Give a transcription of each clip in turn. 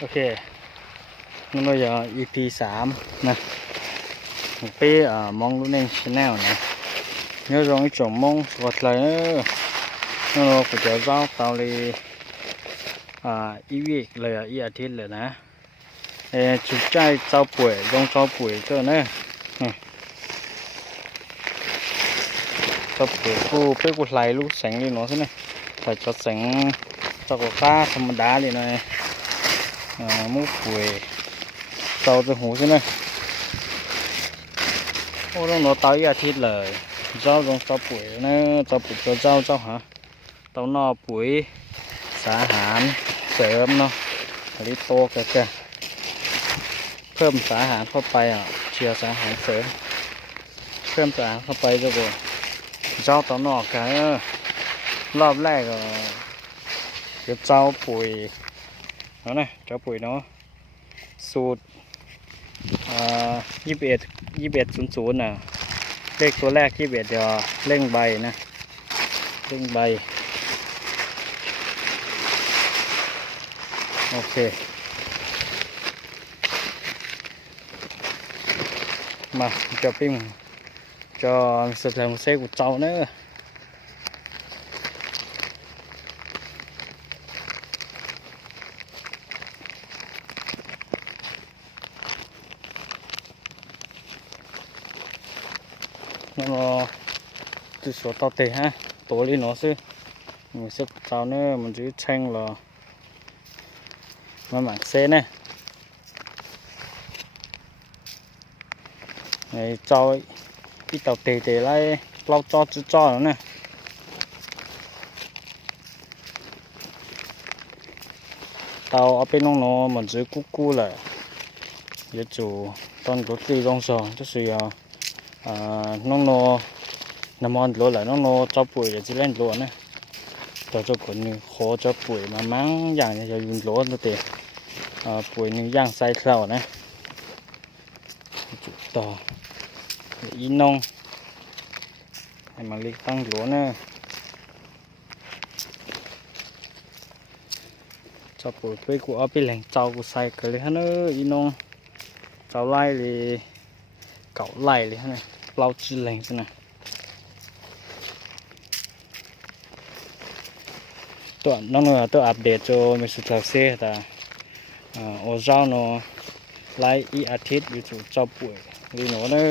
โอเคนี่ก็จะ EP สามนะไปมองดูในช anel นะเนี่ยเองจงมองวัดเลยนี่เราจะเจ้าเตาเลยอ่าอีวีกเลยอีอาทิตย์เลยนะเออจุดใจเจ้าป่วยลงเจ้าป่วยเจ้เนี่ยเจ้าป่วยกูเพื่อกูไหลลูกแสงนี่เนาะใช่ไหมใส่จอดแสงตะกร้าธรรมดาเลยเนาะ phải cho sánh cho có cá thầm đá đi này à múc bụi cháu cho hú thế này โอ้ต้องรอเตาอีกอาทิตย์เลยเจ้าลงเจ้าปุ๋ยนะเจ้าปุ๋ยเจ้าเจ้าเจ้าหาเตานอปุ๋ยสาหารเสริมเนาะอันนี้โตแก่เพิ่มสาหารเข้าไปอะเชียร์สาหารเสริมเพิ่มสาหารเข้าไปจ้าบ่เจ้าเตานอกกันเออรอบแรกก็เดี๋ยวเจ้าปุ๋ย เนาะนะเจ้าปุ๋ยเนาะสูตรยี่สิบเอ็ดยี่สิบเอ็ดศูนย์ศูนย์น่ะเลขตัวแรกยี่สิบเอ็ดเดี๋ยวเร่งใบนะ เร่งใบ โอเคมาจะปิ้ง cho sập làm xe của cháu nữa nó từ số tao tệ ha tối lên nó sư mình sẽ tao nữa, mình chỉ tranh là mà mảng xe này này cho cái tàu tề tề lại, lau cho chứ cho nó nè. Tàu ở bên nó, mình chỉ cú cú là giờ chủ toàn có tư trong sò chứ gì à น้องโนน้ำมันโลละน้องโนจับปุ๋ยจะเล่นโลนะตัวจับปุ๋นี่ขอจับปุ๋ยมามั้งอย่างจะยืนโลนะเตะปุ๋ยนี่ย่างไซเคลานะจุดต่ออีน้องให้มันเล็กตั้งโลนะจับปุ๋ยไปกูเอาไปแหล่งเจ้ากูใส่กันเลยฮะเนอะอีนงเจ้าไล่เลยเก่าไล่เลยฮะเนี่ย splout length นะตัวน้องตัวอัปเดตโจมิสุทัเซ่ตาโอเจ้าโนไลอีอาทิตย์อยู่จุเจ้าป่วยลีโนเนอ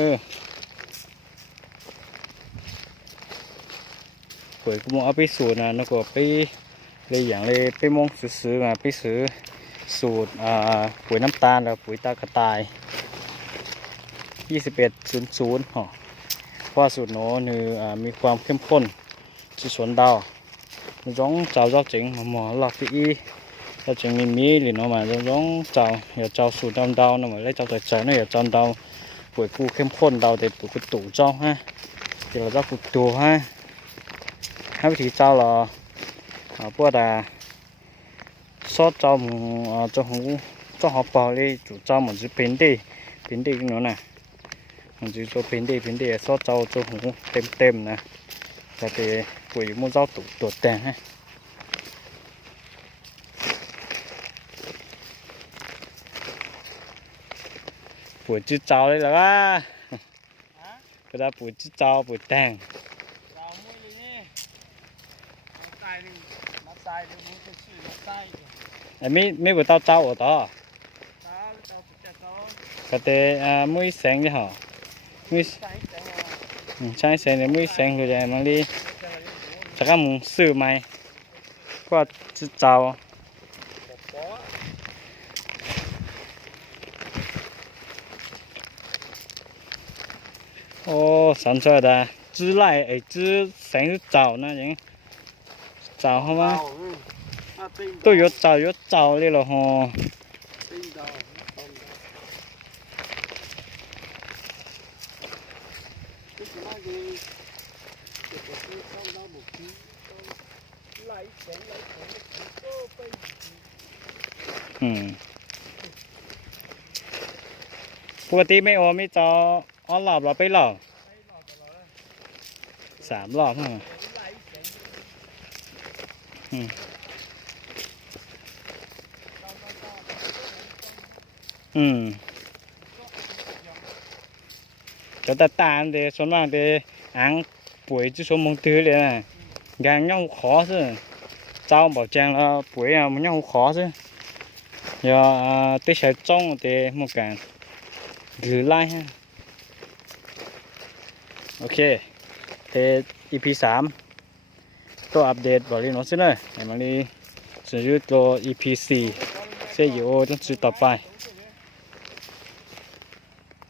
ป่วยกูมองเอาไปสูตรนะนกไปเลยอย่างเลยไปมองซื้อมาไปซื้อสูตรอ่าปุ๋ยน้ำตาลแล้วปุ๋ยตากระต่าย 2100หอเพราะว่าสูตรโน้นี่อ่ามีความเข้มข้นที่สวนดาวมันร้องเจ้าเจ้าจริงมาหมอหลักที่อีเจ้าจริงมีมีหรือเนาะมาร้องเจ้าอย่าเจ้าสูตรดำดาวนะมาเลยเจ้าใจใจนะอย่าเจ้าดาวปุ๋ยกูเข้มข้นดาวเด็ดปุ๋ยกูตู่เจ้าฮะเดี๋ยวเราเจ้ากูตู่ฮะให้วิธีเจ้าเหรออ่าพวกแต่ số cho một cho hú cho họ bảo đi chủ cho một chữ bình đi bình đi cái nữa nè hàng chữ cho bên đây bên đây xót cháu cho hùng tem tem nè. Tại vì quỷ mua rau tủ tủ tèn ha bùi chữ cháu đấy là ba. Cái đó bùi chữ cháu bùi tèn. Mấy mấy bữa tao cháu ở đó à? cái tên à, mũi sáng đi hả? มาใส่หนึ่งมันจะชื่อมาใส่ à mấy mấy buổi tao cháu ở đó ตาเราสุดจะโต cái thế à mới sáng đi hả mới ใส่จังหวะ Ừ, trái xe này mới sáng rồi đây mang đi จะอะไรอยู่ chắc là muốn xử mày qua chữ cháu บอกป๊อ ô sản xuất đã chữ lại ấy chữ sáng chữ cháu nè nhỉ cháu không á เต่าอืมมาติ้ง tôi có cháu có cháu đi là hồ ติ้งเต่าต้นเต่า ที่สมาดีเก็บกับที่เข้าน้ำบุกที่ต้นไหลแสงไหลแสงก็ไป ừ ปกติไม่โอไจะตาตาเดส่วนมากเดอังป่วยจะสมมงตื้อเลยนะงานย่อมขอซึ่งเจ้าบอกแจ้งแล้วป่วยอะมันย่อมขอซึ่งอย่าติดใช้จ้องเดมงกันหรือไล่ฮะโอเคเดอีพีสามตัวอัปเดตบอกเลยน้องซึ่งเลยเห็นมันนี่จะอยู่ตัวอีพีสี่เสียอยู่จนสุดต่อไป